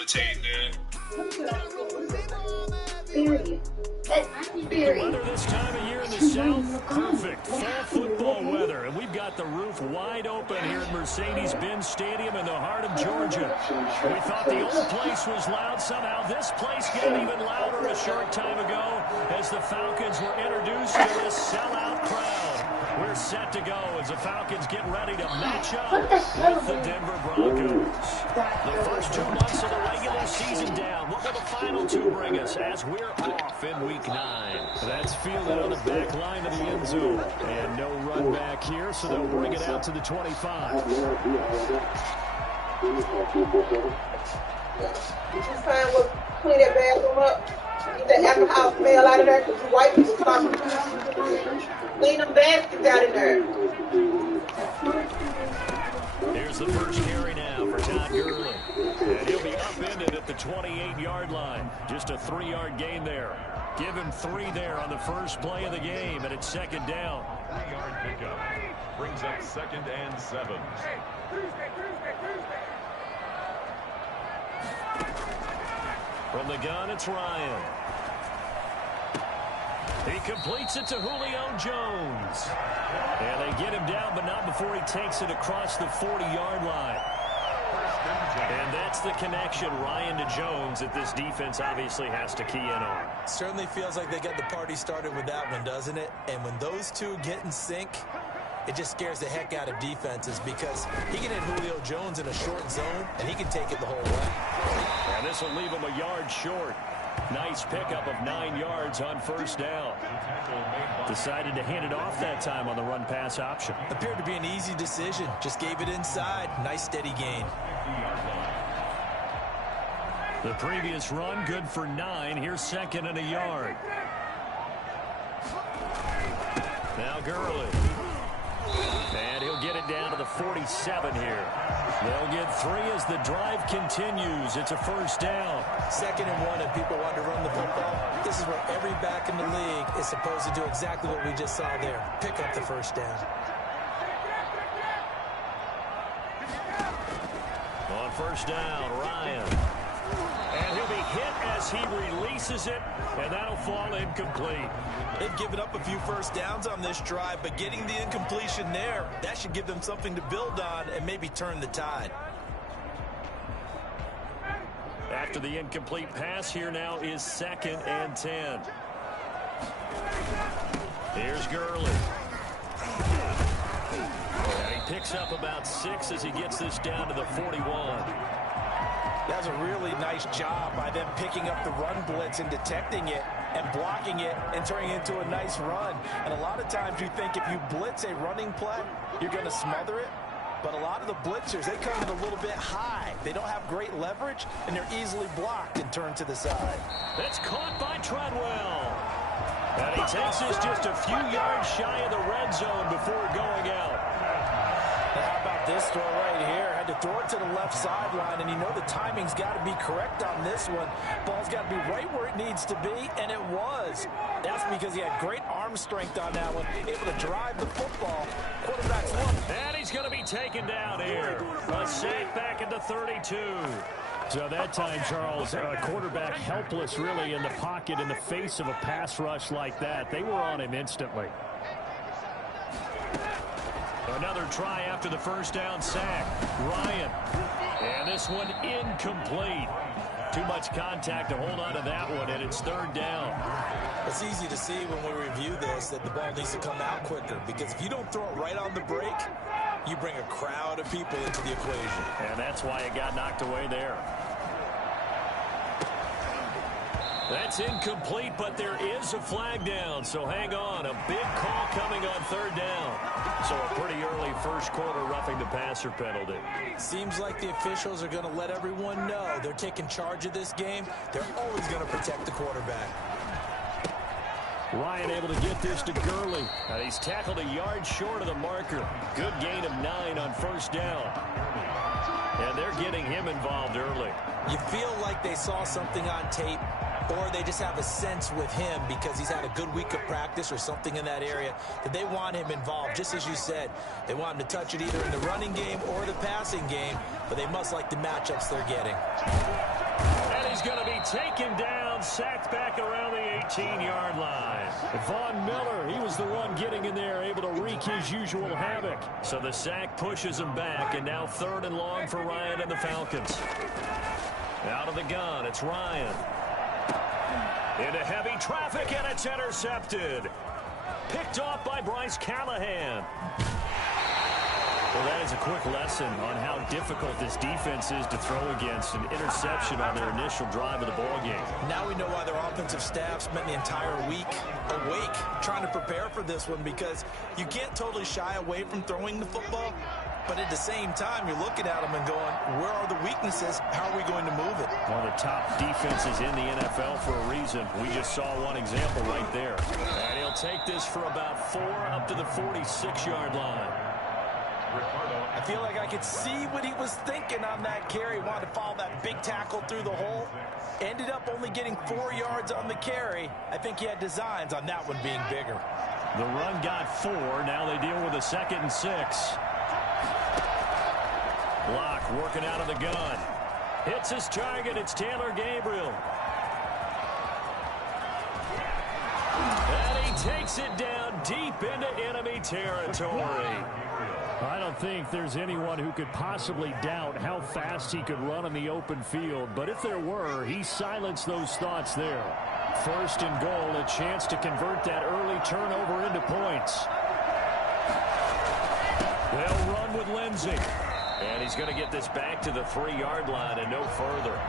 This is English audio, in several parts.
levitating there. Period. The weather this time of year in the South, perfect. Fall football weather. And we've got the roof wide open here at Mercedes-Benz Stadium in the heart of Georgia. We thought the old place was loud. Somehow this place got even louder a short time ago as the Falcons were introduced to this sellout crowd. We're set to go as the Falcons get ready to match up with the Denver Broncos. The first 2 months of the regular season down. What will the final 2 bring us as we're off in Week 9? That's fielded on the back line of the end zone. And no run back here, so they'll bring it out to the 25. Just trying to clean that bathroom up. Get that alcohol smell out of there because white people come. Clean them baskets out in there. Here's the first carry now for Todd Gurley. And he'll be upended at the 28-yard line. Just a 3-yard gain there. Give him 3 there on the first play of the game, and it's second down. 3-yard pickup. Brings up 2nd and 7. From the gun, it's Ryan. He completes it to Julio Jones. And they get him down, but not before he takes it across the 40-yard line. And that's the connection, Ryan to Jones, that this defense obviously has to key in on. Certainly feels like they got the party started with that one, doesn't it? And when those two get in sync, it just scares the heck out of defenses because he can hit Julio Jones in a short zone, and he can take it the whole way. And this will leave him a yard short. Nice pickup of 9 yards on first down. Decided to hand it off that time on the run-pass option. Appeared to be an easy decision. Just gave it inside. Nice steady gain. The previous run, good for 9. Here's 2nd and a yard. Now Gurley. And he'll get it down to the 47 here. They'll get 3 as the drive continues. It's a first down. 2nd and 1, and people want to run the football. This is where every back in the league is supposed to do exactly what we just saw there. Pick up the first down. On first down, Ryan. And he'll be hit as he releases it, and that'll fall incomplete. They've given up a few first downs on this drive, but getting the incompletion there, that should give them something to build on and maybe turn the tide. After the incomplete pass, here now is 2nd and 10. Here's Gurley. And he picks up about 6 as he gets this down to the 41. That was a really nice job by them picking up the run blitz and detecting it and blocking it and turning it into a nice run. And a lot of times you think if you blitz a running play, you're going to smother it. But a lot of the blitzers, they come in a little bit high. They don't have great leverage, and they're easily blocked and turned to the side. That's caught by Treadwell. And he takes this just a few yards shy of the red zone before going out. Now how about this throw right here? Had to throw it to the left sideline, and you know the timing's got to be correct on this one. Ball's got to be right where it needs to be, and it was. That's because he had great arm strength on that one, able to drive the football. Quarterback's look. And he's going to be taken down here. A sack back at the 32. So that time, Charles, quarterback helpless really in the pocket in the face of a pass rush like that. They were on him instantly. Another try after the first down sack. Ryan. And this one incomplete. Too much contact to hold on to that one, and it's 3rd down. It's easy to see when we review this that the ball needs to come out quicker, because if you don't throw it right on the break, you bring a crowd of people into the equation. And that's why it got knocked away there. That's incomplete, but there is a flag down, so hang on. A big call coming on 3rd down. So a pretty early first quarter roughing the passer penalty. Seems like the officials are going to let everyone know they're taking charge of this game. They're always going to protect the quarterback. Ryan able to get this to Gurley. And he's tackled a yard short of the marker. Good gain of 9 on first down. And they're getting him involved early. You feel like they saw something on tape, or they just have a sense with him because he's had a good week of practice or something in that area that they want him involved. Just as you said, they want him to touch it either in the running game or the passing game, but they must like the matchups they're getting. he's going to be taken down, sacked back around the 18-yard line. Von Miller, he was the one getting in there, able to wreak his usual havoc. So the sack pushes him back, and now 3rd and long for Ryan and the Falcons. Out of the gun, it's Ryan. Into heavy traffic, and it's intercepted. Picked off by Bryce Callahan. Well, that is a quick lesson on how difficult this defense is to throw against. An interception on their initial drive of the ballgame. Now we know why their offensive staff spent the entire week awake trying to prepare for this one, because you can't totally shy away from throwing the football, but at the same time, you're looking at them and going, where are the weaknesses? How are we going to move it? One of the top defenses in the NFL for a reason. We just saw one example right there. And he'll take this for about 4 up to the 46-yard line. I feel like I could see what he was thinking on that carry. Wanted to follow that big tackle through the hole. Ended up only getting 4 yards on the carry. I think he had designs on that one being bigger. The run got 4. Now they deal with a 2nd and 6. Block working out of the gun. Hits his target. It's Taylor Gabriel. And he takes it down deep into enemy territory. I don't think there's anyone who could possibly doubt how fast he could run in the open field. But if there were, he silenced those thoughts there. 1st and goal, a chance to convert that early turnover into points. They'll run with Lindsey. And he's going to get this back to the 3-yard line and no further.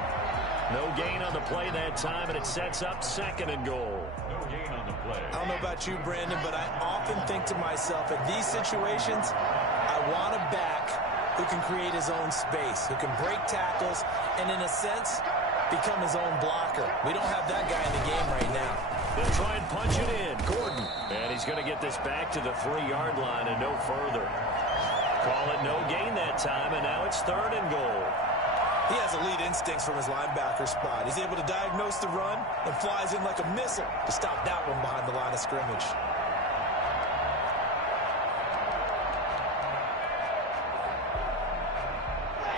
No gain on the play that time, and it sets up 2nd and goal. No gain on the play. I don't know about you, Brandon, but I often think to myself, in these situations, I want a back who can create his own space, who can break tackles, and in a sense, become his own blocker. We don't have that guy in the game right now. They'll try and punch it in. Gordon. And he's going to get this back to the 3-yard line and no further. Call it no gain that time, and now it's 3rd and goal. He has elite instincts from his linebacker spot. He's able to diagnose the run and flies in like a missile to stop that one behind the line of scrimmage.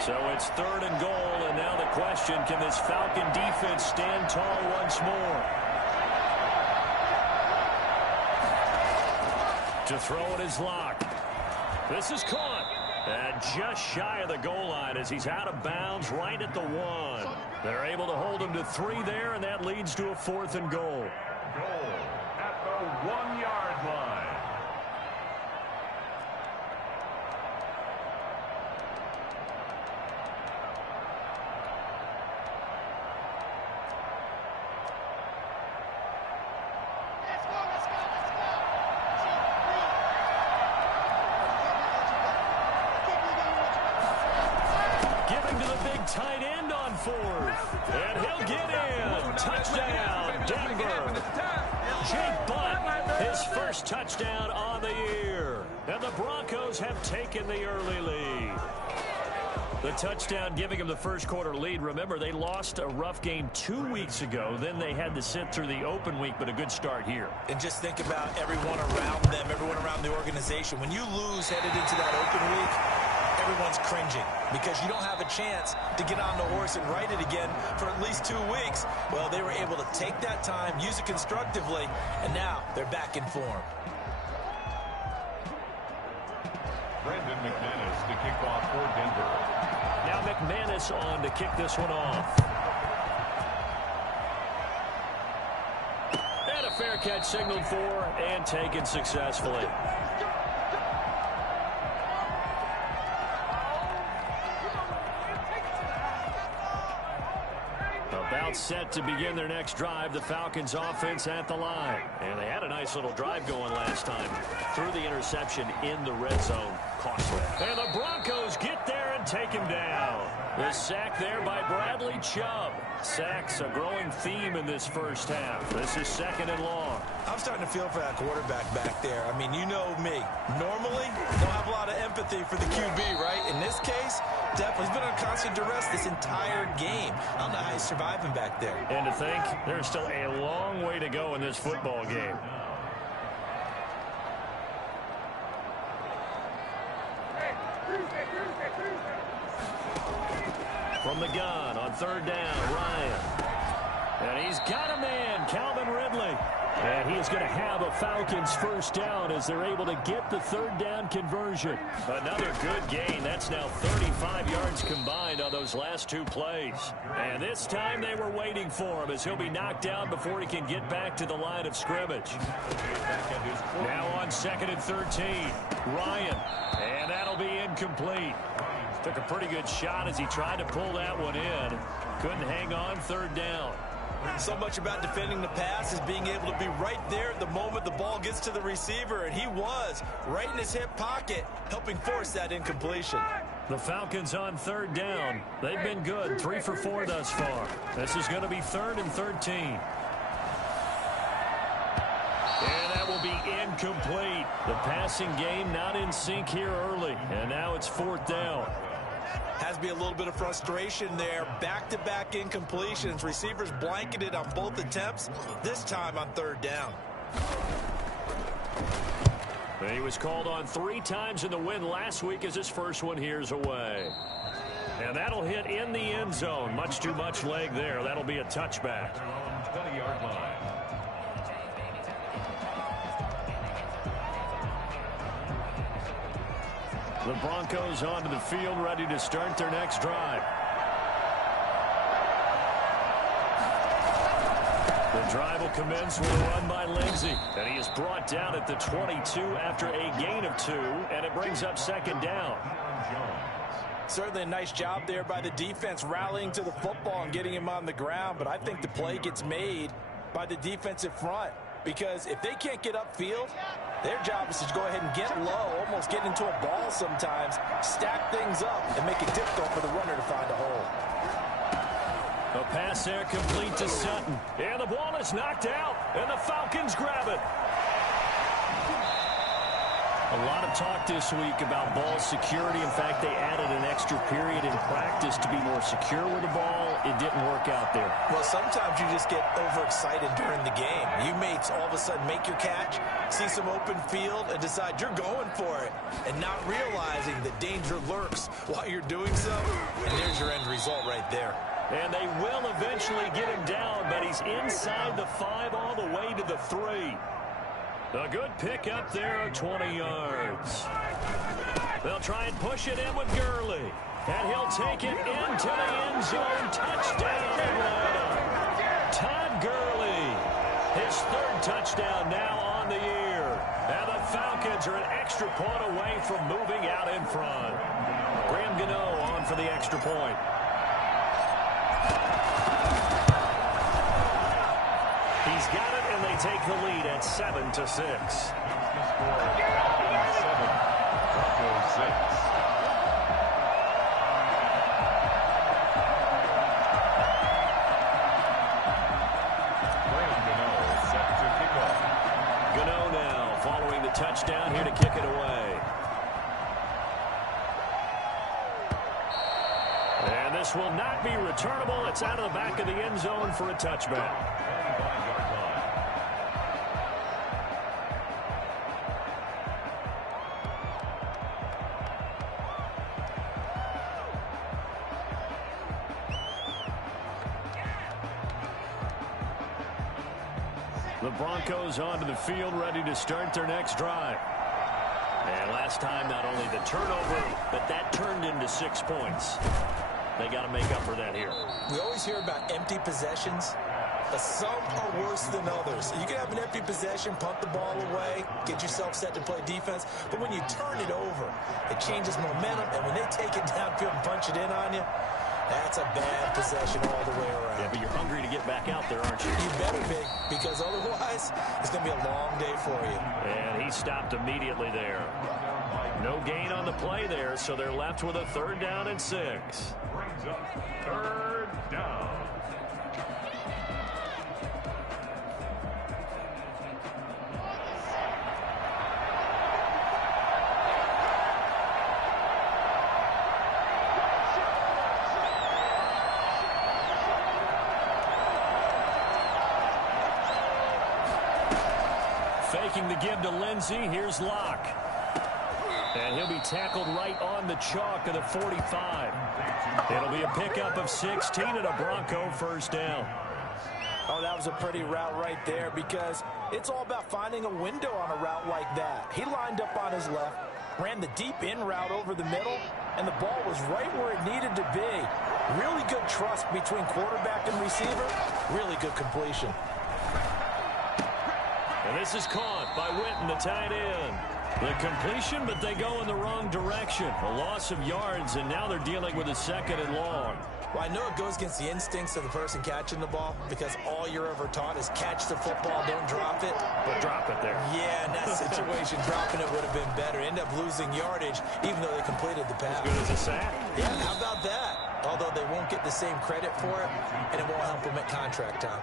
So it's 3rd and goal, and now the question, can this Falcon defense stand tall once more? To throw it is Locke. This is caught. And just shy of the goal line as he's out of bounds right at the 1. They're able to hold him to 3 there, and that leads to a 4th and goal. Goal at the 1-yard line. Tight end on 4th. And he'll get in. Touchdown, Denver. Jake Butt, his first touchdown on the year. And the Broncos have taken the early lead. The touchdown giving them the first quarter lead. Remember, they lost a rough game 2 weeks ago. Then they had to sit through the open week, but a good start here. And just think about everyone around them, everyone around the organization. When you lose headed into that open week, everyone's cringing because you don't have a chance to get on the horse and ride it again for at least 2 weeks. Well, they were able to take that time, use it constructively, and now they're back in form. Brandon McManus to kick off for Denver. Now McManus on to kick this one off. And a fair catch signaled for and taken successfully. About set to begin their next drive, the Falcons offense at the line. And they had a nice little drive going last time. Threw the interception in the red zone. Costly. And the Broncos get there and take him down. The sack there by Bradley Chubb. Sacks a growing theme in this first half. This is 2nd and long. I'm starting to feel for that quarterback back there. I mean, you know me. Normally, don't have a lot of empathy for the QB, right? In this case, definitely. He's been on constant duress this entire game. I don't know how he's surviving back there. And to think, there's still a long way to go in this football game. From the gun on 3rd down, Ryan. And he's got a man, Calvin Ridley. And he is going to have a Falcons first down as they're able to get the third down conversion. Another good gain. That's now 35 yards combined on those last two plays. And this time they were waiting for him as he'll be knocked down before he can get back to the line of scrimmage. Now on 2nd and 13, Ryan. And that'll be incomplete. Took a pretty good shot as he tried to pull that one in. Couldn't hang on, third down. So much about defending the pass is being able to be right there at the moment the ball gets to the receiver, and he was right in his hip pocket, helping force that incompletion. The Falcons on third down. They've been good, 3 for 4 thus far. This is going to be 3rd and 13. And that will be incomplete. The passing game not in sync here early, and now it's 4th down. Has to be a little bit of frustration there. Back-to-back incompletions. Receivers blanketed on both attempts, this time on 3rd down. He was called on 3 times in the win last week as his first one here's away. And that'll hit in the end zone. Much too much leg there. That'll be a touchback. 20-yard line. The Broncos onto the field, ready to start their next drive. The drive will commence with a run by Lindsey. And he is brought down at the 22 after a gain of 2, and it brings up 2nd down. Certainly a nice job there by the defense rallying to the football and getting him on the ground, but I think the play gets made by the defensive front, because if they can't get upfield, their job is to go ahead and get low, almost get into a ball sometimes, stack things up, and make it difficult for the runner to find a hole. A pass there complete to Sutton. And the ball is knocked out, and the Falcons grab it. A lot of talk this week about ball security. In fact, they added an extra period in practice to be more secure with the ball. It didn't work out there. Well, sometimes you just get overexcited during the game. You may all of a sudden make your catch, see some open field, and decide you're going for it, and not realizing that danger lurks while you're doing so. And there's your end result right there. And they will eventually get him down, but he's inside the 5 all the way to the 3. A good pick up there of 20 yards. They'll try and push it in with Gurley. And he'll take it into the end zone. Touchdown, Atlanta. Todd Gurley. His 3rd touchdown now on the year. And the Falcons are an extra point away from moving out in front. Graham Gano on for the extra point. He's got it, and they take the lead at 7-6. The score, Falcons 7, Broncos 6. Set to kick off. Gano now following the touchdown here to kick it away. And this will not be returnable. It's out of the back of the end zone for a touchback. The Broncos onto the field, ready to start their next drive. And last time, not only the turnover, but that turned into 6 points. They got to make up for that here. We always hear about empty possessions, but some are worse than others. You can have an empty possession, punt the ball away, get yourself set to play defense, but when you turn it over, it changes momentum, and when they take it downfield and punch it in on you, that's a bad possession all the way around. Yeah, but you're hungry to get back out there, aren't you? You better be, because otherwise, it's going to be a long day for you. And he stopped immediately there. No gain on the play there, so they're left with a 3rd down and 6. Brings up 3rd down. Faking the give to Lindsey. Here's Locke. And he'll be tackled right on the chalk of the 45. It'll be a pickup of 16 and a Bronco first down. Oh, that was a pretty route right there because it's all about finding a window on a route like that. He lined up on his left, ran the deep in route over the middle, and the ball was right where it needed to be. Really good trust between quarterback and receiver. Really good completion. And this is caught by Witten, the tight end. The completion, but they go in the wrong direction. A loss of yards, and now they're dealing with a 2nd and long. Well, I know it goes against the instincts of the person catching the ball because all you're ever taught is catch the football, don't drop it. But drop it there. Yeah, in that situation, dropping it would have been better. End up losing yardage, even though they completed the pass. As good as a sack. Yeah, how about that? Although they won't get the same credit for it, and it won't help them at contract time.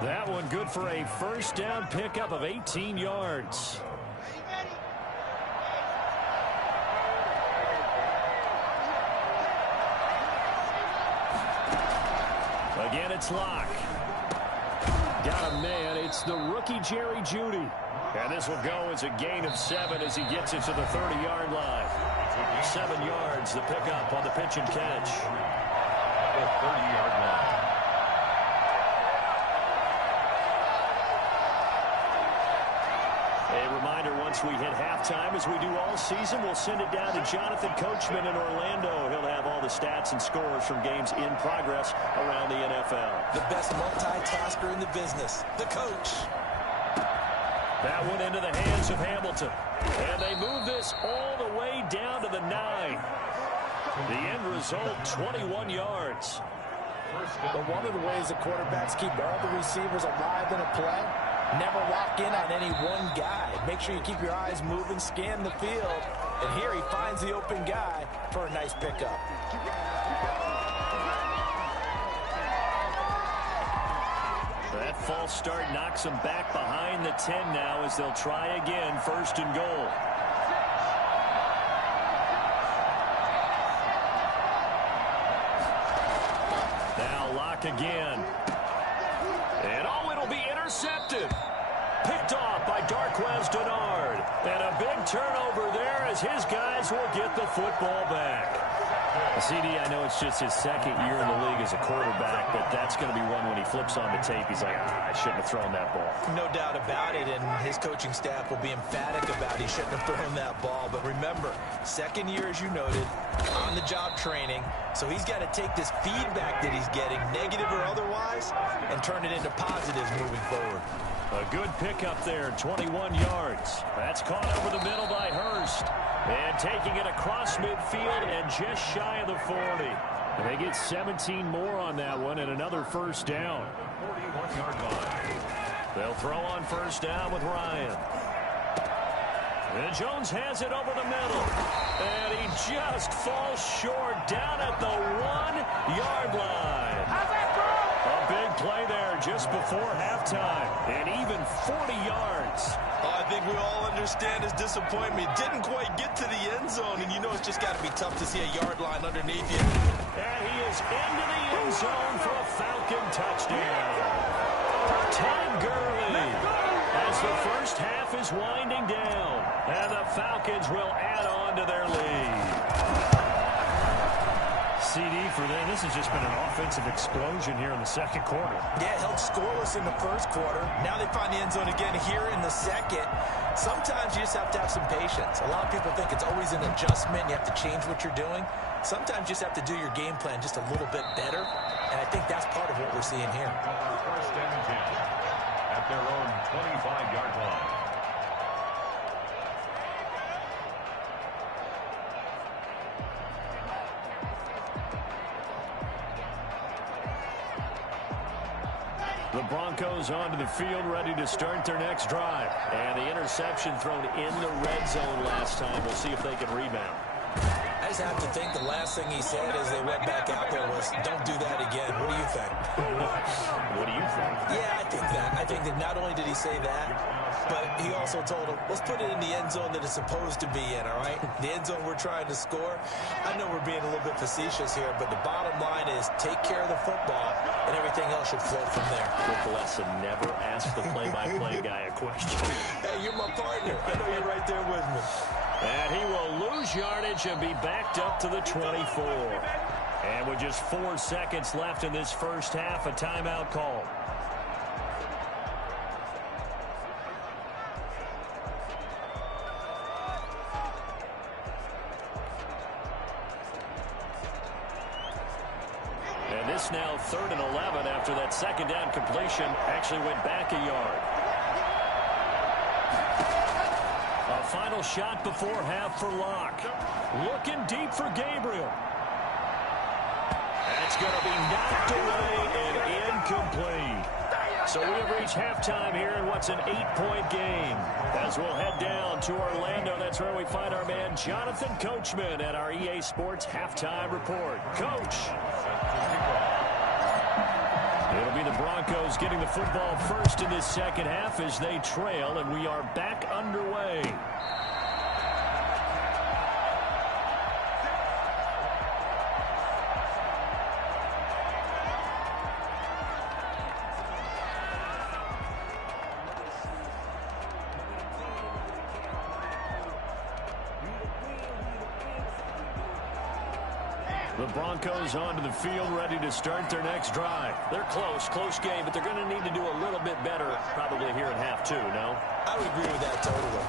That one good for a first down pickup of 18 yards. Again, it's Locke. Got a man. It's the rookie Jerry Jeudy. And this will go as a gain of 7 as he gets it to the 30-yard line. 7 yards, the pickup on the pitch and catch. The 30-yard line. A reminder, once we hit halftime, as we do all season, we'll send it down to Jonathan Coachman in Orlando. He'll have all the stats and scores from games in progress around the NFL. The best multitasker in the business, the coach. That one into the hands of Hamilton. And they move this all the way down to the 9. The end result, 21 yards. But one of the ways the quarterbacks keep all the receivers alive in a play, never lock in on any one guy. Make sure you keep your eyes moving, scan the field. And here he finds the open guy for a nice pickup. That false start knocks them back behind the 10 now as they'll try again, 1st and goal. Now Locke again. And oh, it'll be intercepted. Picked off by Darquez Denard. And a big turnover there as his guys will get the football back. CD, I know it's just his 2nd year in the league as a quarterback, but that's going to be one when he flips on the tape. He's like, I shouldn't have thrown that ball. No doubt about it, and his coaching staff will be emphatic about he shouldn't have thrown that ball. But remember, 2nd year, as you noted, on-the-job training, so he's got to take this feedback that he's getting, negative or otherwise, and turn it into positives moving forward. A good pickup there, 21 yards. That's caught over the middle by Hurst. And taking it across midfield and just shy of the 40. And they get 17 more on that one and another first down. 41-yard line. They'll throw on first down with Ryan. And Jones has it over the middle. And he just falls short down at the 1-yard line. A big play there just before halftime. And even 40 yards. I think we all understand his disappointment. Didn't quite get to the end zone, and you know it's just got to be tough to see a yard line underneath you. And he is into the end zone for a Falcon touchdown. Todd Gurley as the first half is winding down. And the Falcons will add on to their lead. CD for them, this has just been an offensive explosion here in the 2nd quarter. Yeah, held scoreless in the 1st quarter. Now they find the end zone again here in the 2nd. Sometimes you just have to have some patience. A lot of people think it's always an adjustment. You have to change what you're doing. Sometimes you just have to do your game plan just a little bit better. And I think that's part of what we're seeing here. 1st and 10 at their own 25-yard line. The Broncos onto the field, ready to start their next drive. And the interception thrown in the red zone last time. We'll see if they can rebound. I just have to think the last thing he said as they went back out there was, don't do that again. What do you think? What do you think? Yeah, I think that. I think that not only did he say that, but he also told him, let's put it in the end zone that it's supposed to be in, all right? The end zone we're trying to score. I know we're being a little bit facetious here, but the bottom line is take care of the football, and everything else should flow from there. Quick lesson, never ask the play-by-play guy a question. Hey, you're my partner. I know you're right there with me. And he will lose yardage and be backed up to the 24. And with just 4 seconds left in this first half, a timeout call. It's now 3rd and 11 after that second down completion actually went back a yard. A final shot before half for Locke. Looking deep for Gabriel. That's going to be knocked away and incomplete. So we have reached halftime here in what's an 8-point game. As we'll head down to Orlando, that's where we find our man Jonathan Coachman at our EA Sports Halftime Report. Coach. It'll be the Broncos getting the football first in this second half as they trail, and we are back underway. The Broncos onto the field, ready to start their next drive. They're close game, but they're going to need to do a little bit better probably here in half two, no? I would agree with that totally.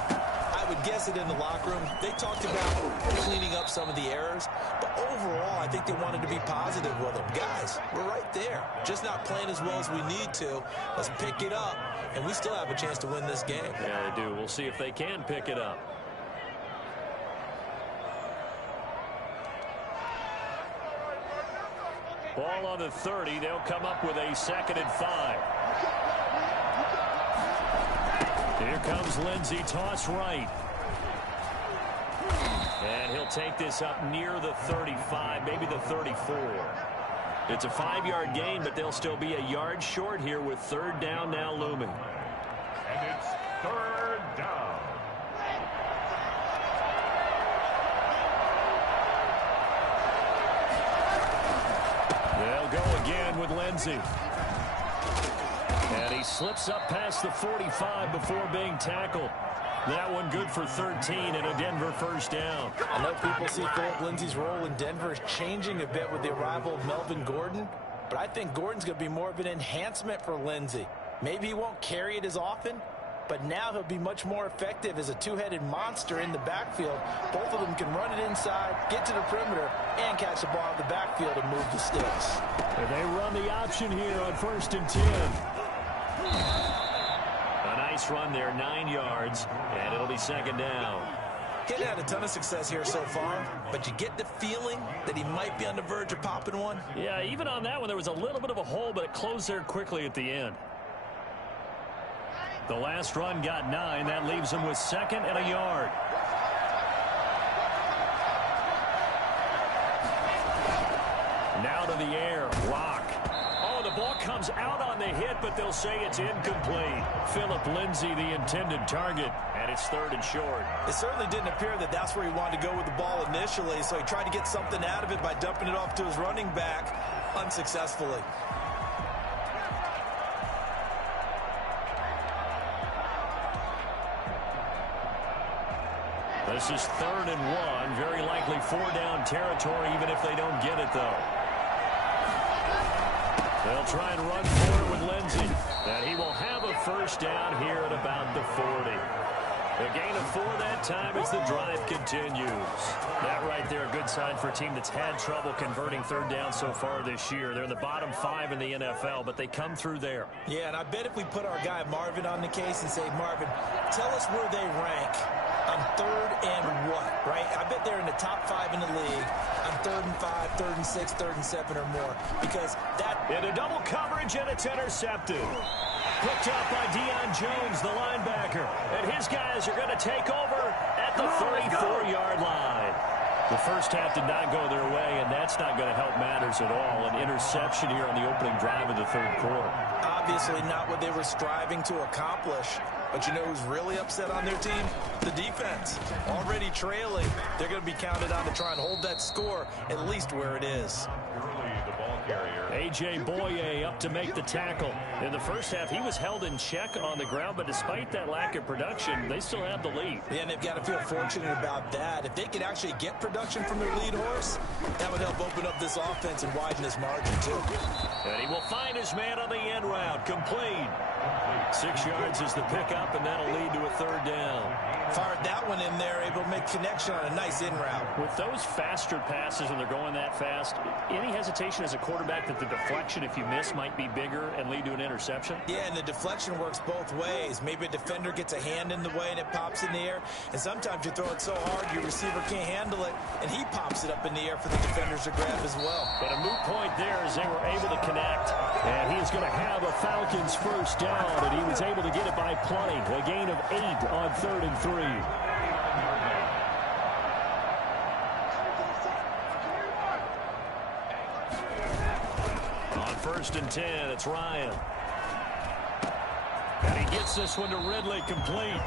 I would guess it in the locker room. They talked about cleaning up some of the errors, but overall, I think they wanted to be positive with them. Guys, we're right there. Just not playing as well as we need to. Let's pick it up, and we still have a chance to win this game. Yeah, they do. We'll see if they can pick it up. Ball on the 30. They'll come up with a 2nd and 5. Here comes Lindsey. Toss right. And he'll take this up near the 35, maybe the 34. It's a 5-yard gain, but they'll still be a yard short here with 3rd down now looming. And it's 3rd down. They'll go again with Lindsey. And he slips up past the 45 before being tackled. That one good for 13 and a Denver 1st down. I know people see Philip Lindsey's role in Denver is changing a bit with the arrival of Melvin Gordon, but I think Gordon's going to be more of an enhancement for Lindsey. Maybe he won't carry it as often, but now he'll be much more effective as a two-headed monster in the backfield. Both of them can run it inside, get to the perimeter, and catch the ball in the backfield and move the sticks. And they run the option here on 1st and 10. A nice run there, 9 yards, and it'll be 2nd down. He hasn't had a ton of success here so far, but you get the feeling that he might be on the verge of popping one. Yeah, even on that one, there was a little bit of a hole, but it closed there quickly at the end. The last run got 9. That leaves him with 2nd and a yard. Now to the air. Rock. Oh, the ball comes out on the hit, but they'll say it's incomplete. Philip Lindsey, the intended target, and it's 3rd and short. It certainly didn't appear that that's where he wanted to go with the ball initially, so he tried to get something out of it by dumping it off to his running back unsuccessfully. This is 3rd and 1. Very likely 4-down territory, even if they don't get it, though. They'll try and run for it with Lindsey. And he will have a 1st down here at about the 40. A gain of 4 that time as the drive continues. That right there, a good sign for a team that's had trouble converting 3rd down so far this year. They're in the bottom 5 in the NFL, but they come through there. Yeah, and I bet if we put our guy Marvin on the case and say, Marvin, tell us where they rank on 3rd and what, right? I bet they're in the top 5 in the league on 3rd and 5, 3rd and 6, 3rd and 7 or more. Because that... Into double coverage, and it's intercepted. Picked up by Deion Jones, the linebacker. And his guys are going to take over at the 34-yard line. The first half did not go their way, and that's not going to help matters at all. An interception here on the opening drive of the 3rd quarter. Obviously not what they were striving to accomplish. But you know who's really upset on their team? The defense. Already trailing. They're going to be counted on to try and hold that score at least where it is. The ball carrier. A.J. Boye up to make the tackle. In the first half, he was held in check on the ground, but despite that lack of production, they still have the lead. Yeah, and they've got to feel fortunate about that. If they could actually get production from their lead horse, that would help open up this offense and widen this margin, too. And he will find his man on the end route. Complete. 6 yards is the pickup, and that'll lead to a 3rd down. Fired that one in there, able to make connection on a nice in route. With those faster passes when they're going that fast, any hesitation as a quarterback quarterback that the deflection, if you miss, might be bigger and lead to an interception? Yeah, and the deflection works both ways. Maybe a defender gets a hand in the way and it pops in the air. And sometimes you throw it so hard your receiver can't handle it, and he pops it up in the air for the defenders to grab as well. But a moot point there as they were able to connect. And he is going to have a Falcons first down, and he was able to get it by plenty. A gain of 8 on 3rd and 3. On 1st and 10, it's Ryan. And he gets this one to Ridley complete.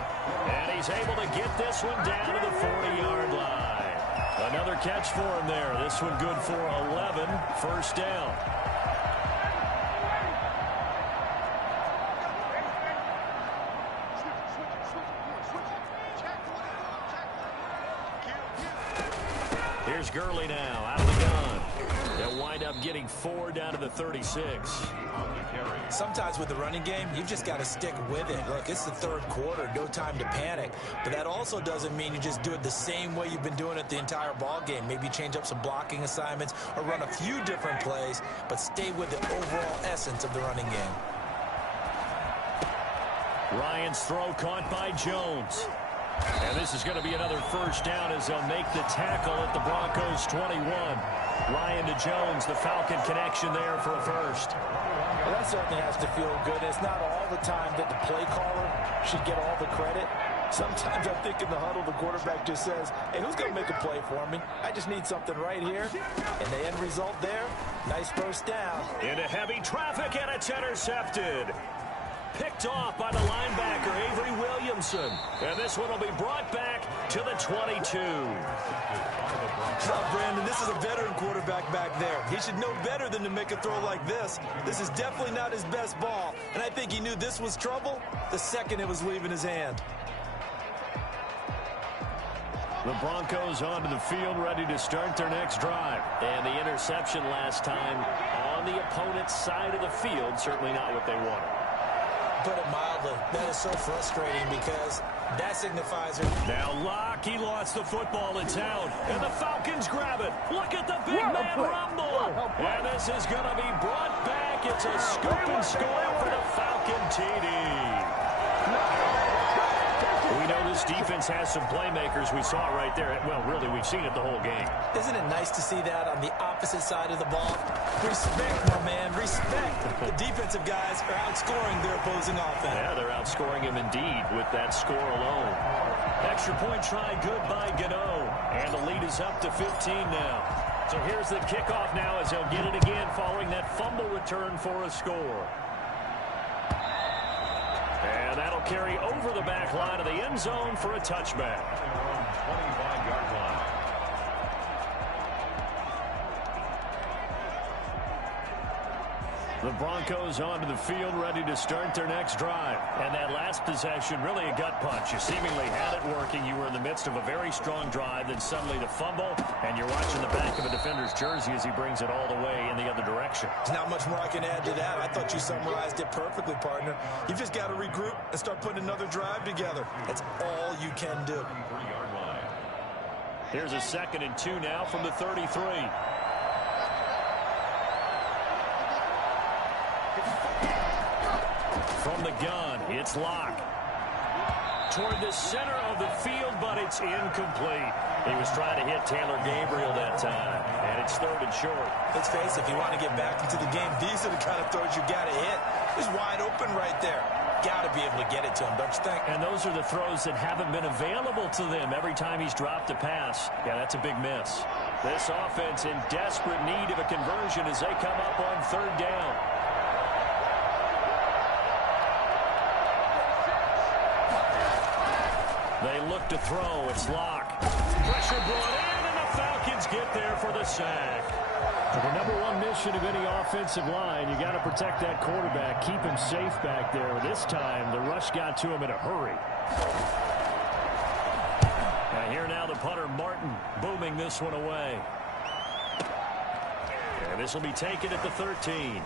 And he's able to get this one down to the 40-yard line. Another catch for him there. This one good for 11. First down. Here's Gurley now out of the gun. They'll wind up getting 4 down to the 36. Sometimes with the running game, you've just got to stick with it. Look, it's the 3rd quarter, no time to panic. But that also doesn't mean you just do it the same way you've been doing it the entire ball game. Maybe change up some blocking assignments or run a few different plays, but stay with the overall essence of the running game. Ryan's throw caught by Jones. And this is going to be another first down as they'll make the tackle at the Broncos 21. Ryan to Jones, the Falcon connection there for a first. Well, that certainly has to feel good. It's not all the time that the play caller should get all the credit. Sometimes I think in the huddle, the quarterback just says, hey, who's going to make a play for me? I just need something right here. And the end result there, nice first down. Into heavy traffic, and it's intercepted. Picked off by the linebacker, Avery Williamson. And this one will be brought back to the 22. Brandon, this is a veteran quarterback back there. He should know better than to make a throw like this. This is definitely not his best ball. And I think he knew this was trouble the second it was leaving his hand. The Broncos onto the field, ready to start their next drive. And the interception last time on the opponent's side of the field, certainly not what they wanted. Put it mildly, that is so frustrating because that signifies it. Now Locke, he lost the football in town, and the Falcons grab it. Look at the big man rumble. And this is going to be brought back. It's a scoop and score for the Falcon TD. We know this defense has some playmakers. We saw it right there. Well, really, we've seen it the whole game. Isn't it nice to see that on the opposite side of the ball? Respect, my man, respect. The defensive guys are outscoring their opposing offense. Yeah, they're outscoring him indeed with that score alone. Extra point try, good by Gano. And the lead is up to 15 now. So here's the kickoff now as they'll get it again following that fumble return for a score. And that'll carry over the back line of the end zone for a touchback. 25-yard line. The Broncos onto the field, ready to start their next drive. And that last possession, really a gut punch. You seemingly had it working. You were in the midst of a very strong drive, then suddenly the fumble, and you're watching the back of a defender's jersey as he brings it all the way in the other direction. There's not much more I can add to that. I thought you summarized it perfectly, partner. You've just got to regroup and start putting another drive together. That's all you can do. 23-yard line. Here's a 2nd and 2 now from the 33. From the gun, it's Locke. Toward the center of the field, but it's incomplete. He was trying to hit Taylor Gabriel that time, and it's 3rd and short. Let's face it, if you want to get back into the game, these are the kind of throws you got to hit. He's wide open right there. Got to be able to get it to him, don't you think? And those are the throws that haven't been available to them every time he's dropped a pass. Yeah, that's a big miss. This offense in desperate need of a conversion as they come up on 3rd down. They look to throw. It's Locke. Pressure brought in, and the Falcons get there for the sack. The number one mission of any offensive line, you got to protect that quarterback, keep him safe back there. This time, the rush got to him in a hurry. And here now the punter, Martin, booming this one away. And this will be taken at the 13.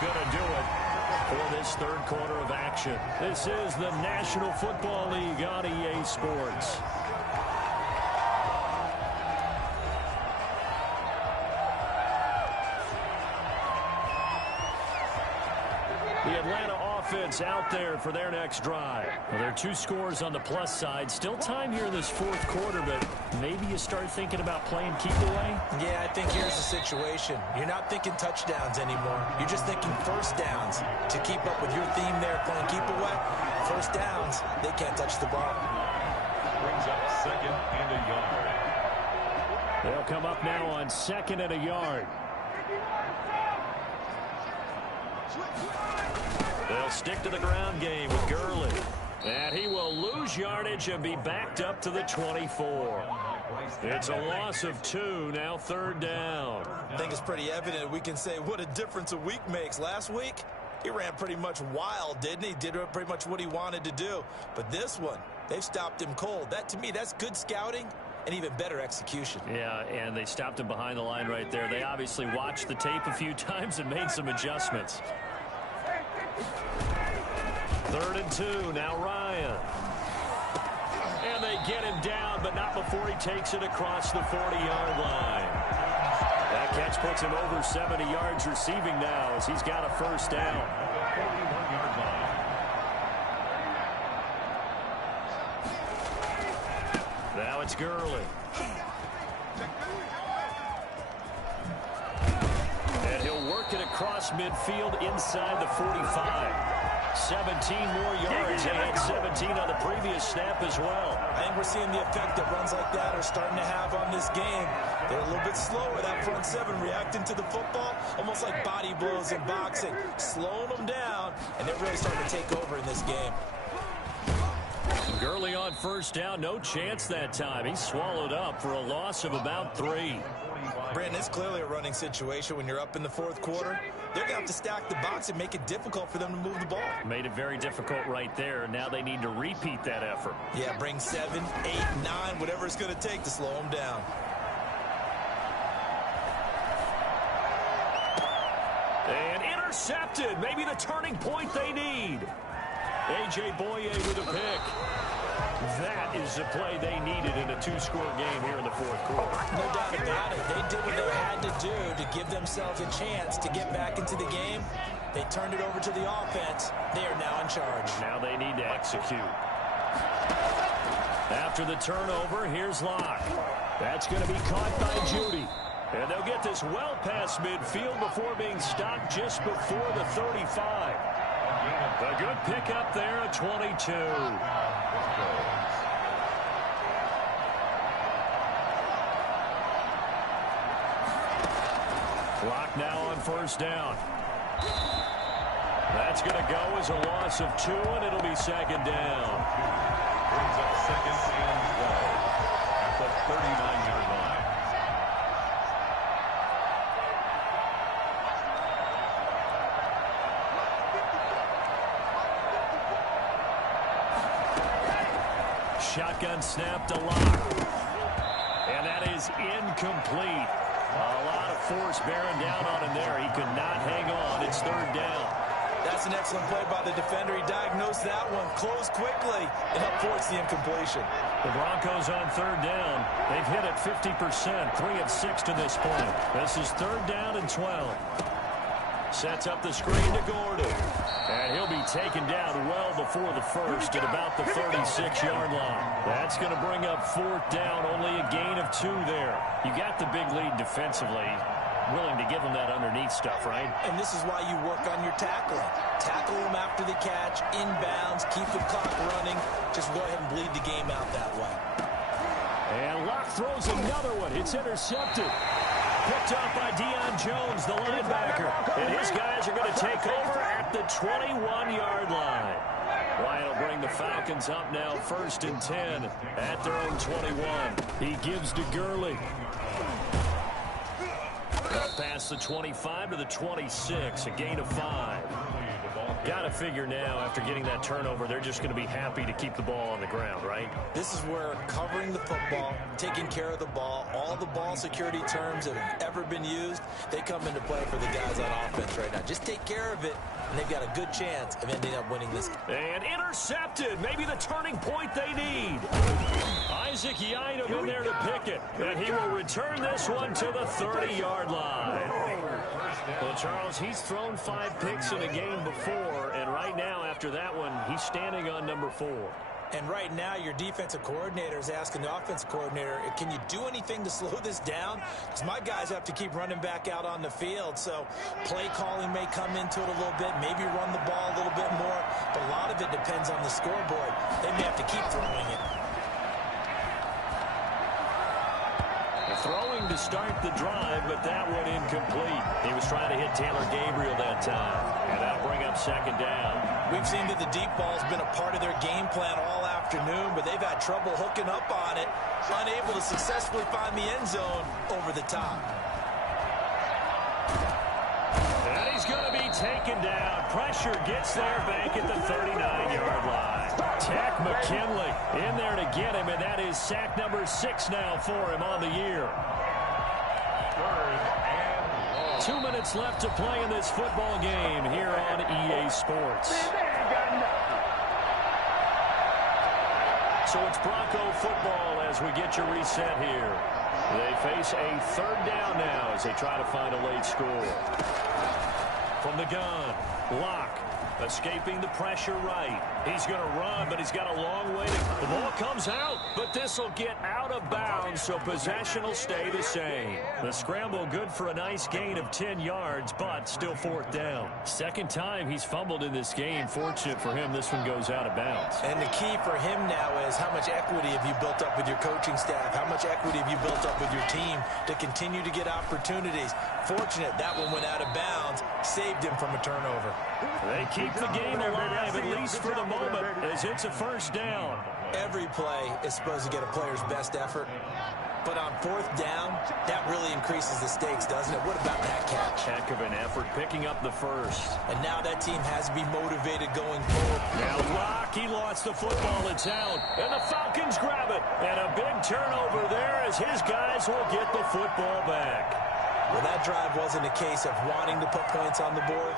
Going to do it for this this third quarter of action. This is the National Football League on EA Sports. The Atlanta offense out there for their next drive. Well, there are 2 scores on the plus side. Still time here in this fourth quarter, but maybe you start thinking about playing keep away? Yeah, I think here's the situation. You're not thinking touchdowns anymore. You're just thinking first downs. To keep up with your theme there, playing keep away, first downs, they can't touch the ball. Brings up 2nd and a yard. They'll come up now on 2nd and a yard. They'll stick to the ground game with Gurley. And he will lose yardage and be backed up to the 24. It's a loss of 2, now 3rd down. I think it's pretty evident we can say what a difference a week makes. Last week, he ran pretty much wild, didn't he? Did pretty much what he wanted to do. But this one, they've stopped him cold. That, to me, that's good scouting and even better execution. Yeah, and they stopped him behind the line right there. They obviously watched the tape a few times and made some adjustments. 3rd and 2, now Ryan. And they get him down, but not before he takes it across the 40-yard line. That catch puts him over 70 yards receiving now as he's got a first down. 41-yard line. Now it's Gurley. And he'll work it across midfield inside the 45. 17 more yards. They had 17 on the previous snap as well. I think we're seeing the effect that runs like that are starting to have on this game. They're a little bit slower, that front 7, reacting to the football, almost like body blows in boxing, slowing them down, and they're really starting to take over in this game. Gurley on first down, no chance that time. He's swallowed up for a loss of about 3. Brandon, it's clearly a running situation when you're up in the 4th quarter. They're going to have to stack the box and make it difficult for them to move the ball. Made it very difficult right there. Now they need to repeat that effort. Yeah, bring 7, 8, 9, whatever it's going to take to slow them down. And intercepted. Maybe the turning point they need. A.J. Boye with a pick. That is the play they needed in a 2-score game here in the 4th quarter. No doubt about it. They did what they had to do to give themselves a chance to get back into the game. They turned it over to the offense. They are now in charge. Now they need to execute. After the turnover, here's Locke. That's going to be caught by Judy. And they'll get this well past midfield before being stopped just before the 35. A good pickup there at 22. Clock now on first down. That's going to go as a loss of 2, and it'll be 2nd down. Brings up 2nd and 12 at the 39-yard line. Shotgun snap to Locke. And that is incomplete. A lot of force bearing down on him there. He could not hang on. It's 3rd down. That's an excellent play by the defender. He diagnosed that one, closed quickly, and helped force the incompletion. The Broncos on 3rd down. They've hit it 50%, 3 of 6 to this point. This is 3rd down and 12. Sets up the screen to Gordon. And he'll be taken down well before the first at about the 36-yard line. That's going to bring up 4th down, only a gain of 2 there. You got the big lead defensively. Willing to give them that underneath stuff, right? And this is why you work on your tackling. Tackle them after the catch, inbounds, keep the clock running. Just go ahead and bleed the game out that way. And Locke throws another one. It's intercepted. Picked up by Deion Jones, the linebacker. And his guys are going to take over at the 21-yard line. Ryan will bring the Falcons up now 1st and 10 at their own 21. He gives to Gurley. Up past the 25 to the 26, a gain of 5. Got to figure now, after getting that turnover, they're just going to be happy to keep the ball on the ground, right? This is where covering the football, taking care of the ball, all the ball security terms that have ever been used, they come into play for the guys on offense right now. Just take care of it, and they've got a good chance of ending up winning this. And intercepted. Maybe the turning point they need. Isaac Yiadom in there to pick it. And he will return this one to the 30-yard line. Well, Charles, he's thrown 5 picks in a game before, and right now, after that one, he's standing on number 4. And right now, your defensive coordinator is asking the offensive coordinator, can you do anything to slow this down? Because my guys have to keep running back out on the field. So play calling may come into it a little bit, maybe run the ball a little bit more. But a lot of it depends on the scoreboard. They may have to keep throwing it. Throwing to start the drive, but that one incomplete. He was trying to hit Taylor Gabriel that time, and that'll bring up second down. We've seen that the deep ball's been a part of their game plan all afternoon, but they've had trouble hooking up on it, unable to successfully find the end zone over the top. And he's going to be taken down. Pressure gets there back at the 39-yard line. Tech McKinley in there to get him, and that is sack number 6 now for him on the year. 2 minutes left to play in this football game here on EA Sports. So it's Bronco football as we get your reset here. They face a third down now as they try to find a late score. From the gun, Locke. Escaping the pressure right. He's going to run, but he's got a long way to go. The ball comes out, but this will get out of bounds, so possession will stay the same. The scramble good for a nice gain of 10 yards, but still 4th down. Second time he's fumbled in this game. Fortunate for him, this one goes out of bounds. And the key for him now is how much equity have you built up with your coaching staff? How much equity have you built up with your team to continue to get opportunities? Fortunate that one went out of bounds, saved him from a turnover. They keep the game alive, at least for the moment, as it's a first down. Every play is supposed to get a player's best effort. But on 4th down, that really increases the stakes, doesn't it? What about that catch? Heck of an effort, picking up the first. And now that team has to be motivated going forward. Now Locke, he lost the football. It's out. And the Falcons grab it. And a big turnover there as his guys will get the football back. Well, that drive wasn't a case of wanting to put points on the board.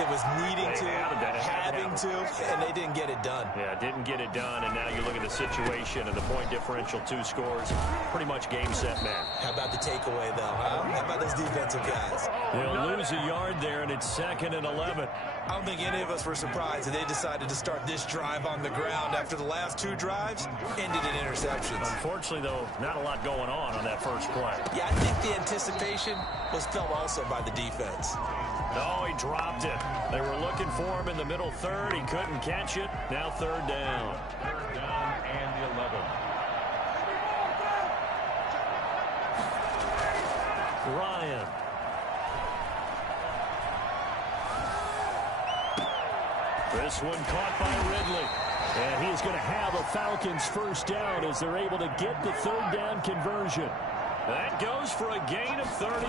It was needing to, having to, and they didn't get it done. Yeah, didn't get it done, and now you look at the situation and the point differential, 2 scores, pretty much game, set, match. How about the takeaway, though, huh? How about those defensive guys? They'll lose a yard there, and it's 2nd and 11. I don't think any of us were surprised that they decided to start this drive on the ground after the last 2 drives ended in interceptions. Unfortunately, though, not a lot going on that first play. Yeah, I think the anticipation was felt also by the defense. No, he dropped it. They were looking for him in the middle third. He couldn't catch it. Now 3rd down. 3rd down and 11. Ryan. This one caught by Ridley. And he is going to have a Falcons first down as they're able to get the 3rd down conversion. That goes for a gain of 31.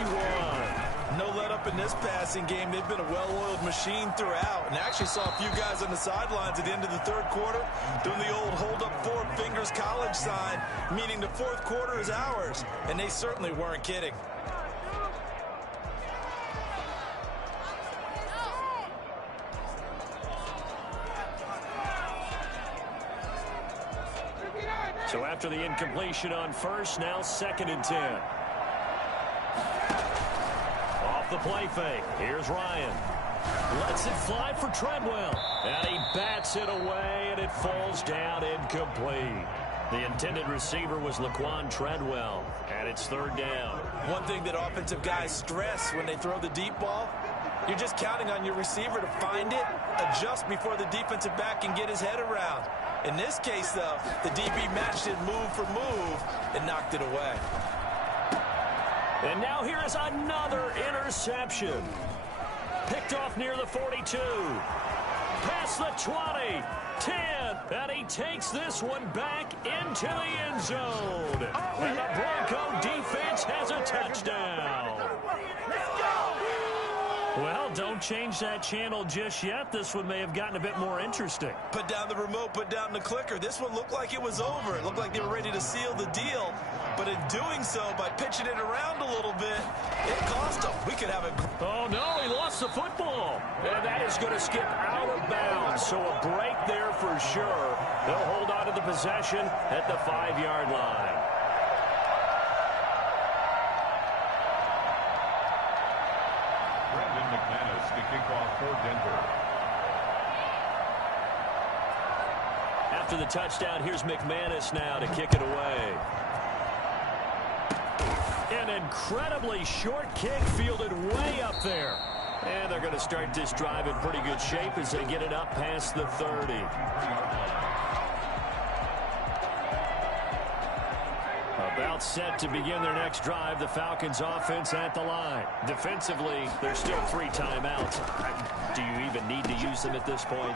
No let up in this passing game. They've been a well-oiled machine throughout. And actually saw a few guys on the sidelines at the end of the 3rd quarter doing the old hold up 4 fingers college sign, meaning the 4th quarter is ours. And they certainly weren't kidding. So after the incompletion on first, now 2nd and 10. Off the play fake. Here's Ryan. Lets it fly for Treadwell. And he bats it away, and it falls down incomplete. The intended receiver was Laquan Treadwell, and it's 3rd down. One thing that offensive guys stress when they throw the deep ball, you're just counting on your receiver to find it, adjust before the defensive back can get his head around. In this case, though, the DB matched it move for move and knocked it away. And now here is another interception. Picked off near the 42. Past the 20. 10. And he takes this one back into the end zone. And the Bronco defense has a touchdown. Well, don't change that channel just yet. This one may have gotten a bit more interesting. Put down the remote, put down the clicker. This one looked like it was over. It looked like they were ready to seal the deal. But in doing so, by pitching it around a little bit, it cost them. We could have a... Oh, no, he lost the football. And that is going to skip out of bounds. So a break there for sure. They'll hold on to the possession at the 5-yard line. McManus to kick off for Denver. After the touchdown, here's McManus now to kick it away. An incredibly short kick fielded way up there. And they're going to start this drive in pretty good shape as they get it up past the 30. About set to begin their next drive. The Falcons offense at the line. Defensively, there's still 3 timeouts. Do you even need to use them at this point?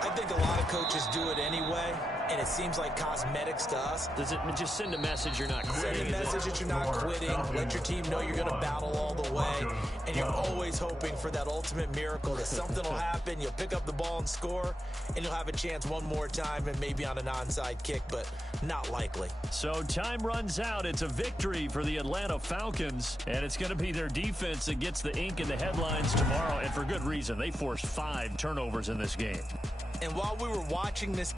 I think a lot of coaches do it anyway, and it seems like cosmetics to us. Does it just send a message you're not quitting? Send a message that you're not quitting. Let your team know you're going to battle all the way. And you're always hoping for that ultimate miracle, that something will happen, you'll pick up the ball and score, and you'll have a chance one more time and maybe on an onside kick, but not likely. So time runs out. It's a victory for the Atlanta Falcons, and it's going to be their defense that gets the ink in the headlines tomorrow, and for good reason. They forced 5 turnovers in this game. And while we were watching this